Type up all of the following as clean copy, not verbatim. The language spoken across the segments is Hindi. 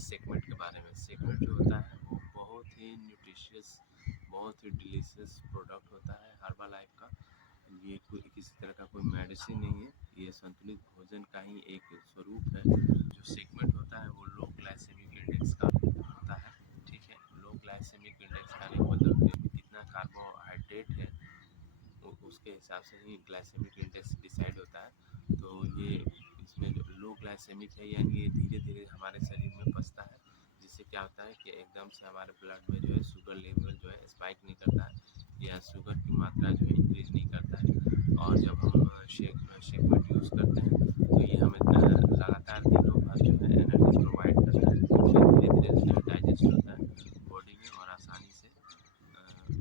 सेगमेंट के बारे में। सेगमेंट जो होता है वो बहुत ही न्यूट्रिशियस, बहुत ही डिलीशियस प्रोडक्ट होता है हर्बल लाइफ का। ये कोई किसी तरह का कोई मेडिसिन नहीं है, ये संतुलित भोजन का ही एक स्वरूप है। जो सेगमेंट होता है वो लो ग्लाइसेमिक इंडेक्स का होता है, ठीक है। लो ग्लाइसेमिक इंडेक्स का नहीं मतलब कि कितना कार्बोहाइड्रेट है उसके हिसाब से ही ग्लाइसेमिक इंडेक्स डिसाइड होता है। तो ये इसमें जो लो ग्लाइसेमिक है यानी ये धीरे धीरे हमारे शरीर में पचता है, जिससे क्या होता है कि एकदम से हमारे ब्लड में जो है शुगर लेवल जो है स्पाइक नहीं करता है या शुगर की मात्रा जो है इंक्रीज नहीं करता है। और जब हम शेकमेट यूज़ करते हैं तो ये हमें लगातार दिनों भर जो है एनर्जी प्रोवाइड करता है, क्योंकि धीरे धीरे डाइजेस्ट होता है बॉडी में और आसानी से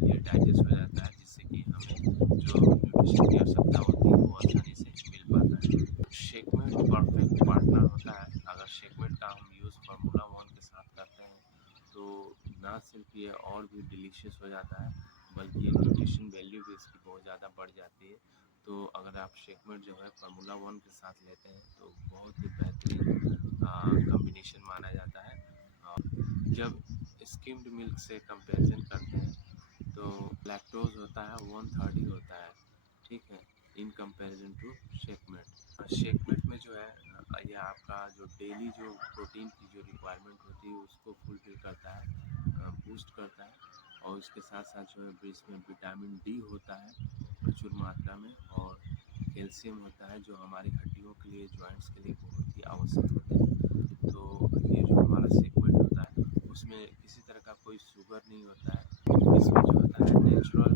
ये डाइजेस्ट हो जाता है, जिससे कि हमें जो न्यूट्रिशन की आवश्यकता होती है वो आसानी से मिल पाता है। शेकमेट परफेक्ट पार्टनर होता है। अगर शेकमेट का हम यूज़ फार्मूला वन के साथ करते हैं तो ना सिर्फ ये और भी डिलीशियस हो जाता है बल्कि न्यूट्रिशन वैल्यू भी इसकी बहुत ज़्यादा बढ़ जाती है। तो अगर आप शेकमेट जो है फार्मूला वन के साथ लेते हैं तो बहुत ही बेहतरीन कॉम्बिनेशन माना जाता है। जब स्किम्ड मिल्क से कंपैरिजन करते हैं तो लैक्टोज होता है 130 होता है, ठीक है, इन कंपैरिजन टू शेकमेट। शेकमेट में जो है ये आपका जो डेली जो प्रोटीन की जो रिक्वायरमेंट होती है उसको फुलफिल करता है, बूस्ट करता है। और उसके साथ साथ जो है इसमें विटामिन डी होता है प्रचुर मात्रा में, और कैल्शियम होता है जो हमारी हड्डियों के लिए, जॉइंट्स के लिए बहुत ही आवश्यक होते हैं। तो ये जो हमारा सेगमेंट होता है उसमें किसी तरह का कोई शुगर नहीं होता है। इसमें जो होता है नेचुरल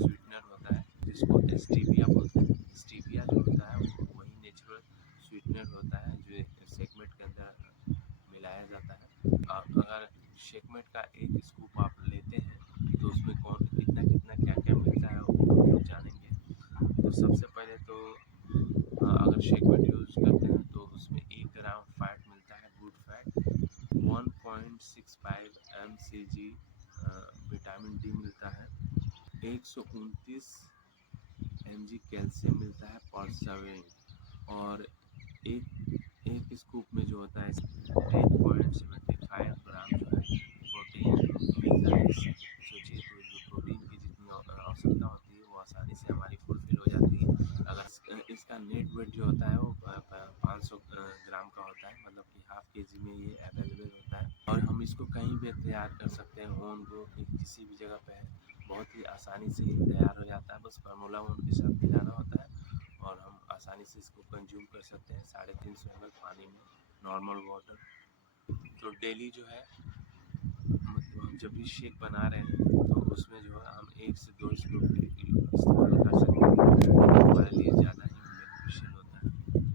स्वीटनर होता है जिसको स्टीविया बोलते हैं। स्टीविया जो होता है वो वही नेचुरल स्वीटनर होता है जो सेगमेंट के अंदर मिलाया जाता है। अगर सेगमेंट का एक स्कूप आप लेते हैं तो उसमें कौन कितना कितना क्या क्या मिलता है वो हम लोग जानेंगे। तो सबसे पहले तो अगर सेगमेंट यूज़ करते हैं तो उसमें 1 ग्राम फैट मिलता है, good fat. 1.65 mcg vitamin D मिलता है। 129 mg कैल्शियम मिलता है पर सर्विंग। और एक स्कूप में जो होता है 8.75 ग्राम जो है प्रोटीन मिलता है। सोचिए तो जो प्रोटीन की जितनी आवश्यकता होती है वो आसानी से हमारी फुलफिल हो जाती है। अगर इसका नेट वेट जो होता है वो 500 ग्राम का होता है, मतलब कि हाफ केजी में ये अवेलेबल होता है। और हम इसको कहीं भी तैयार कर सकते हैं, होम ग्रो किसी भी जगह पे है, बहुत ही आसानी से ये तैयार हो जाता है। बस फार्मूला वन के साथ मिलाना होता है और हम आसानी से इसको कंज्यूम कर सकते हैं 350 ml पानी में, नॉर्मल वाटर। तो डेली जो है मतलब हम जब भी शेक बना रहे हैं तो उसमें जो है हम 1 से 2 स्कूप इस्तेमाल कर सकते हैं, जो हमारे लिए ज़्यादा ही बेनिफिशियल होता है।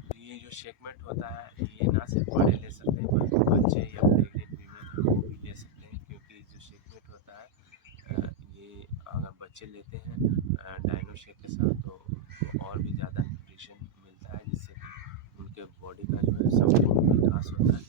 तो ये जो शेकमेट होता है ये ना सिर्फ बड़े ले सकते हैं बल्कि बच्चे या प्रेग्नेंट वीमेन है वो भी ले सकते हैं, क्योंकि जो शेकमेट होता है ये अगर बच्चे लेते हैं डाइनो शेक के साथ तो उनको और भी ज़्यादा न्यूट्रिशन मिलता है, जिससे कि उनके बॉडी का जो है संपूर्ण विकास होता है।